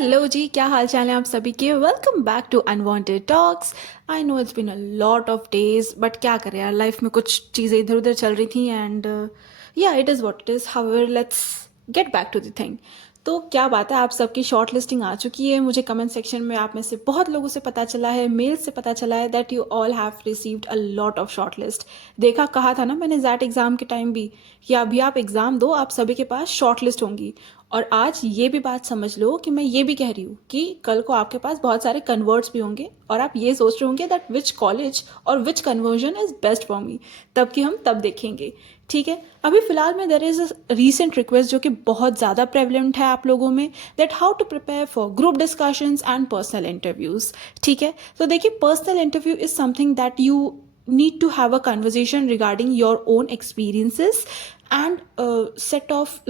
Hello जी, क्या हाल चाल है आप सभी के। Welcome back to unwanted talks. I know it's been a lot of days, but क्या करें यार, लाइफ में कुछ चीज़ें इधर उधर चल रही थी एंड या it is what it is. However let's get back to the thing. तो क्या बात है, आप सबकी शॉर्ट लिस्टिंग आ चुकी है। मुझे कमेंट सेक्शन में आप में से बहुत लोगों से पता चला है, मेल से पता चला है that you all have received a lot of short list. देखा, कहा था ना मैंने जैट एग्ज़ाम के टाइम भी कि अभी आप एग्ज़ाम दो, आप सभी के पास शॉर्ट लिस्ट होंगी। और आज ये भी बात समझ लो कि मैं ये भी कह रही हूँ कि कल को आपके पास बहुत सारे कन्वर्ट्स भी होंगे और आप ये सोच रहे होंगे दैट विच कॉलेज और which conversion is best for me. तब की हम तब देखेंगे, ठीक है। अभी फिलहाल में there is a recent request जो कि बहुत ज़्यादा प्रेवलेंट है आप लोगों में, that how to prepare for group discussions and personal interviews, ठीक है। तो देखिए, personal interview is something that you need to have a conversation regarding your own experiences and set of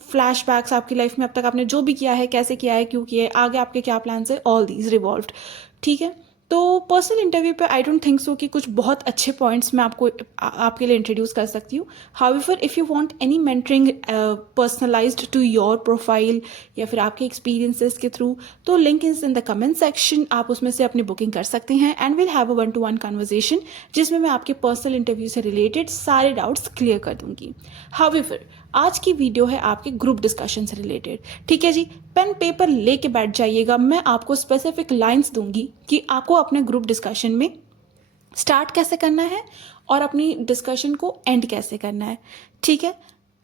flashbacks आपकी लाइफ में अब तक आपने जो भी किया है, कैसे किया है, क्यों किया है, आगे आपके क्या प्लान्स है, ऑल दीज रिवॉल्व्ड, ठीक है। तो पर्सनल इंटरव्यू पे आई डोंट थिंक सो कि कुछ बहुत अच्छे पॉइंट्स मैं आपके लिए इंट्रोड्यूस कर सकती हूँ। However if you want any mentoring personalized to your profile या फिर आपके एक्सपीरियंसेस के थ्रू, तो link is in the comment section, आप उसमें से अपनी बुकिंग कर सकते हैं and will have a 1-to-1 conversation जिसमें मैं आपके पर्सनल इंटरव्यू से रिलेटेड सारे डाउट्स क्लियर कर दूंगी। हाउएवर आज की वीडियो है आपके ग्रुप डिस्कशन से रिलेटेड, ठीक है जी। पेन पेपर लेके बैठ जाइएगा, मैं आपको स्पेसिफिक लाइंस दूंगी कि आपको अपने ग्रुप डिस्कशन में स्टार्ट कैसे करना है और अपनी डिस्कशन को एंड कैसे करना है, ठीक है।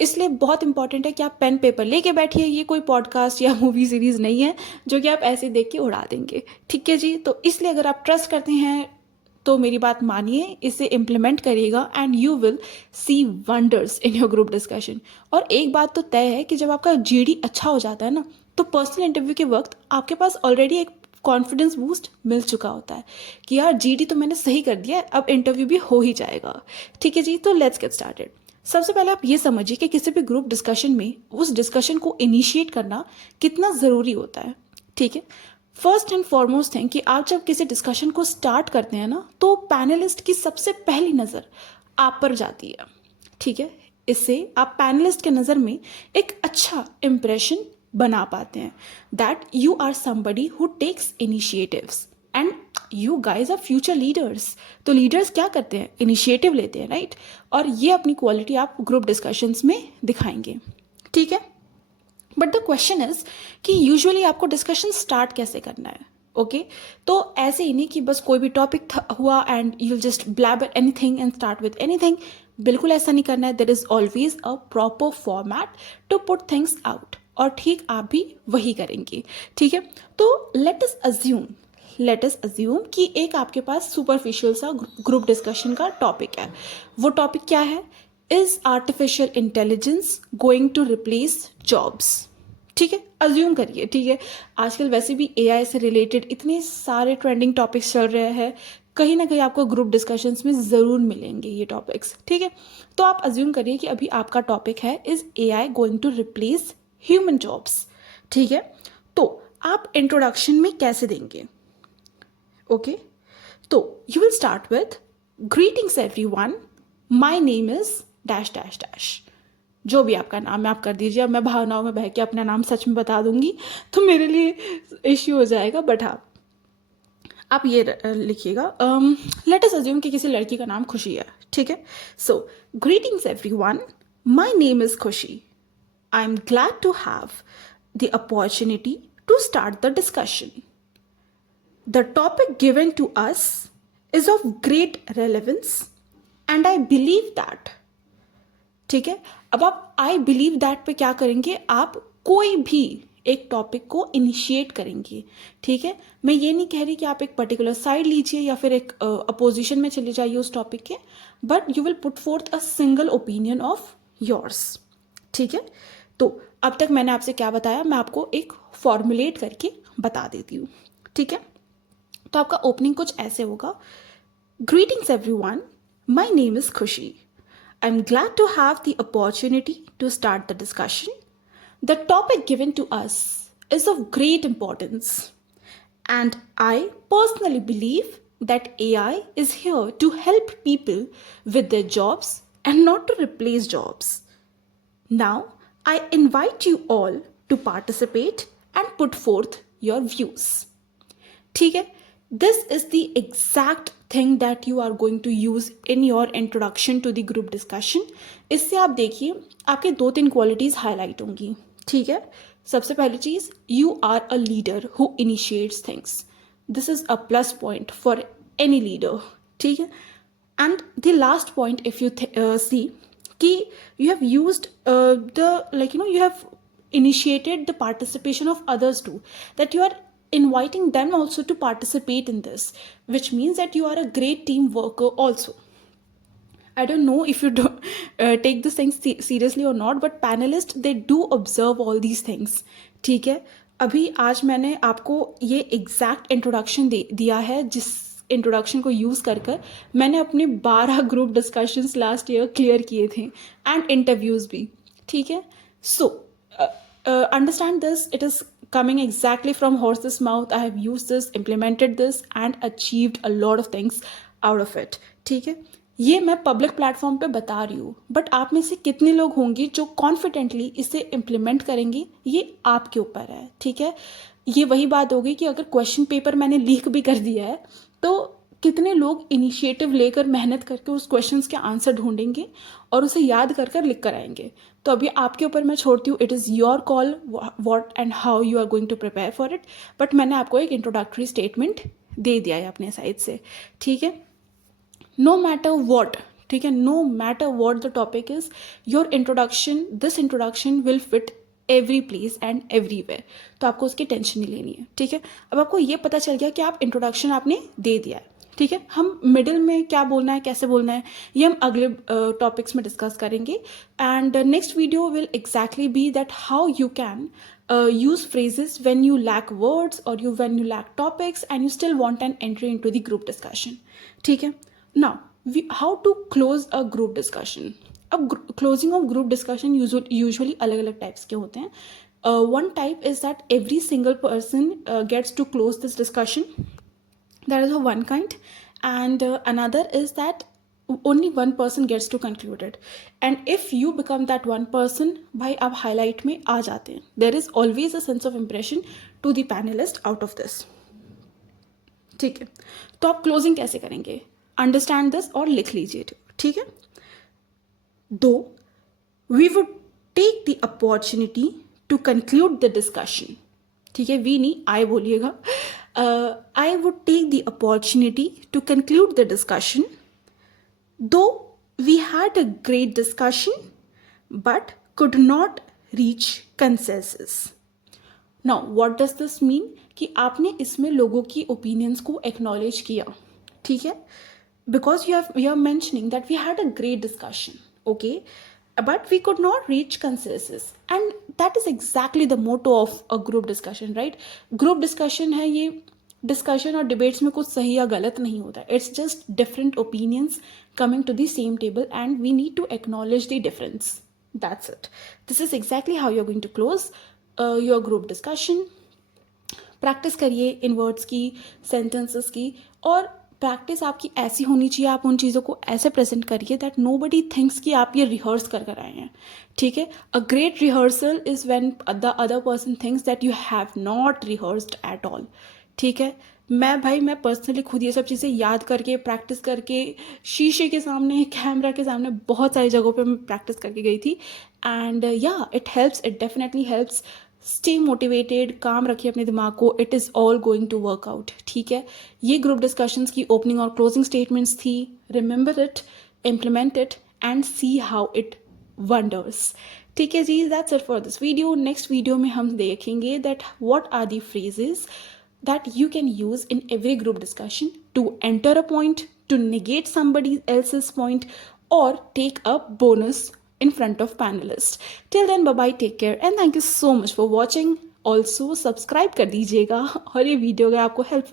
इसलिए बहुत इंपॉर्टेंट है कि आप पेन पेपर लेके बैठिए। ये कोई पॉडकास्ट या मूवी सीरीज़ नहीं है जो कि आप ऐसे देख के उड़ा देंगे, ठीक है जी। तो इसलिए अगर आप ट्रस्ट करते हैं तो मेरी बात मानिए, इसे इम्प्लीमेंट करिएगा and you will see wonders in your group discussion. और एक बात तो तय है कि जब आपका जीडी अच्छा हो जाता है ना, तो पर्सनल इंटरव्यू के वक्त आपके पास ऑलरेडी एक कॉन्फिडेंस बूस्ट मिल चुका होता है कि यार जीडी तो मैंने सही कर दिया है, अब इंटरव्यू भी हो ही जाएगा, ठीक है जी। तो लेट्स गेट स्टार्टेड। सबसे पहले आप ये समझिए कि किसी भी ग्रुप डिस्कशन में उस डिस्कशन को इनिशिएट करना कितना ज़रूरी होता है, ठीक है। फर्स्ट एंड फॉरमोस्ट थिंग कि आप जब किसी डिस्कशन को स्टार्ट करते हैं ना, तो पैनलिस्ट की सबसे पहली नज़र आप पर जाती है, ठीक है। इससे आप पैनलिस्ट के नज़र में एक अच्छा इम्प्रेशन बना पाते हैं that you are somebody who takes initiatives and you guys are future leaders. तो लीडर्स क्या करते हैं, इनिशिएटिव लेते हैं, राइट। और ये अपनी क्वालिटी आप ग्रुप डिस्कशंस में दिखाएंगे, ठीक है। बट द क्वेश्चन इज कि यूजुअली आपको डिस्कशन स्टार्ट कैसे करना है, ओके। तो ऐसे ही नहीं कि बस कोई भी टॉपिक हुआ and you just blabber anything and start with anything. बिल्कुल ऐसा नहीं करना है। There is always a proper format to put things out, और ठीक आप भी वही करेंगे, ठीक है। तो लेट अस अज्यूम कि एक आपके पास सुपरफिशियल सा ग्रुप डिस्कशन का टॉपिक है। वो टॉपिक क्या है, is artificial intelligence going to replace jobs, ठीक है। अज्यूम करिए, ठीक है। आजकल वैसे भी एआई से रिलेटेड इतने सारे ट्रेंडिंग टॉपिक्स चल रहे हैं, कहीं ना कहीं आपको ग्रुप डिस्कशंस में ज़रूर मिलेंगे ये टॉपिक्स, ठीक है। तो आप अज्यूम करिए कि अभी आपका टॉपिक है, is AI going to replace human jobs, ठीक है। तो आप इंट्रोडक्शन में कैसे देंगे, ओके। तो you will start with greetings everyone, my name is dash dash dash. जो भी आपका नाम है आप कर दीजिए। अब मैं भावनाओं में बह के अपना नाम सच में बता दूंगी तो मेरे लिए इश्यू हो जाएगा, बट हाँ आप ये लिखिएगा। लेट अस अज्यूम कि किसी लड़की का नाम खुशी है, ठीक है। So greetings everyone, my name is Khushi, I am glad to have the opportunity to start the discussion. The topic given to us is of great relevance and I believe that, ठीक है। अब आप आई बिलीव दैट पे क्या करेंगे, आप कोई भी एक टॉपिक को इनिशिएट करेंगे, ठीक है। मैं ये नहीं कह रही कि आप एक पर्टिकुलर साइड लीजिए या फिर एक अपोजिशन में चले जाइए उस टॉपिक के, but you will put fourth a single opinion of yours, ठीक है। तो अब तक मैंने आपसे क्या बताया, मैं आपको एक फॉर्मुलेट करके बता देती हूँ, ठीक है। तो आपका ओपनिंग कुछ ऐसे होगा, greetings everyone, my name is Khushi, I am glad to have the opportunity to start the discussion. The topic given to us is of great importance and I personally believe that AI is here to help people with their jobs and not to replace jobs. Now, I invite you all to participate and put forth your views. ठीक है, this is the exact thing that you are going to use in your introduction to the group discussion. इससे आप देखिए आपके 2-3 qualities highlight होंगी. ठीक है, सबसे पहली चीज़, you are a leader who initiates things. This is a plus point for any leader. ठीक है, and the last point, if you see कि you have used you have initiated the participation of others too, that you are inviting them also to participate in this, which means that you are a great team worker also. I don't know if you don't take this thing seriously or not, but panelists, they do observe all these things. ठीक है, अभी आज मैंने आपको ये exact introduction दिया है, जिस इंट्रोडक्शन को यूज़ कर मैंने अपने 12 group discussions last year clear किए थे एंड इंटरव्यूज़ भी. ठीक है, so understand this, it is coming exactly from horse's mouth. I have used this, implemented this and achieved a lot of things out of it. ठीक है, ये मैं public platform पे बता रही हूँ, बट आप में से कितने लोग होंगे जो कॉन्फिडेंटली इसे इम्प्लीमेंट करेंगे, ये आपके ऊपर है. ठीक है, ये वही बात होगी कि अगर क्वेश्चन पेपर मैंने लीक भी कर दिया है तो कितने लोग इनिशिएटिव लेकर मेहनत करके उस क्वेश्चंस के आंसर ढूंढेंगे और उसे याद कर लिख कर आएंगे. तो अभी आपके ऊपर मैं छोड़ती हूँ, it is your call what and how you are going to prepare for it. But मैंने आपको एक इंट्रोडक्टरी स्टेटमेंट दे दिया है अपने साइड से. ठीक है, नो मैटर वॉट, ठीक है, no matter what the topic is, your introduction, this introduction will fit every place and everywhere. तो आपको उसकी टेंशन नहीं लेनी है. ठीक है, अब आपको ये पता चल गया कि आप इंट्रोडक्शन आपने दे दिया है. ठीक है, हम मिडिल में क्या बोलना है, कैसे बोलना है, ये हम अगले टॉपिक्स में डिस्कस करेंगे. And next video will exactly be that how you can use phrases when you lack words or when you lack topics and you still want an entry into the group discussion. ठीक है, now how to close a group discussion. अब closing of group discussion usually अलग अलग types के होते हैं. One type is that every single person gets to close this discussion. That is one kind. And another is that only one person gets to conclude it. And if you become that one person, भाई आप highlight में आ जाते हैं. There is always a sense of impression to the panelist out of this. ठीक है, तो आप closing कैसे करेंगे, understand this और लिख लीजिए. ठीक है, though we would take the opportunity to conclude the discussion. ठीक है, we नहीं, I बोलिएगा. I would take the opportunity to conclude the discussion. Though we had a great discussion, but could not reach consensus. Now, what does this mean? कि आपने इसमें लोगों की opinions को acknowledge किया. ठीक है, because you are mentioning that we had a great discussion, okay, but we could not reach consensus, and that is exactly the motto of a group discussion, right? Group discussion है, ये discussion और debates में कुछ सही या गलत नहीं होता. It's just different opinions coming to the same table and we need to acknowledge the difference. That's it. This is exactly how you are going to close your group discussion. Practice करिए in words की, sentences की, और practice आपकी ऐसी होनी चाहिए, आप उन चीज़ों को ऐसे प्रेजेंट करिए दैट नोबडी थिंक्स कि आप ये रिहर्स कर आए हैं. ठीक है, a great rehearsal is when the other person thinks that you have not rehearsed at all. ठीक है, मैं पर्सनली खुद ये सब चीज़ें याद करके, प्रैक्टिस करके, शीशे के सामने, कैमरा के सामने, बहुत सारी जगहों पे मैं प्रैक्टिस करके गई थी. एंड या it helps, it definitely helps. Stay motivated, काम रखिए अपने दिमाग को, it is all going to work out. ठीक है, ये ग्रुप डिस्कशंस की ओपनिंग और क्लोजिंग स्टेटमेंट्स थी. Remember it, implement it and see how it wonders. ठीक है जी, that's it for this video. Next video में हम देखेंगे that what are the phrases that you can use in every group discussion to enter a point, to negate somebody else's point, or take a bonus in front of panelists. Till then, bye bye, take care, and thank you so much for watching. Also, subscribe कर दीजिएगा और ये video अगर आपको helpful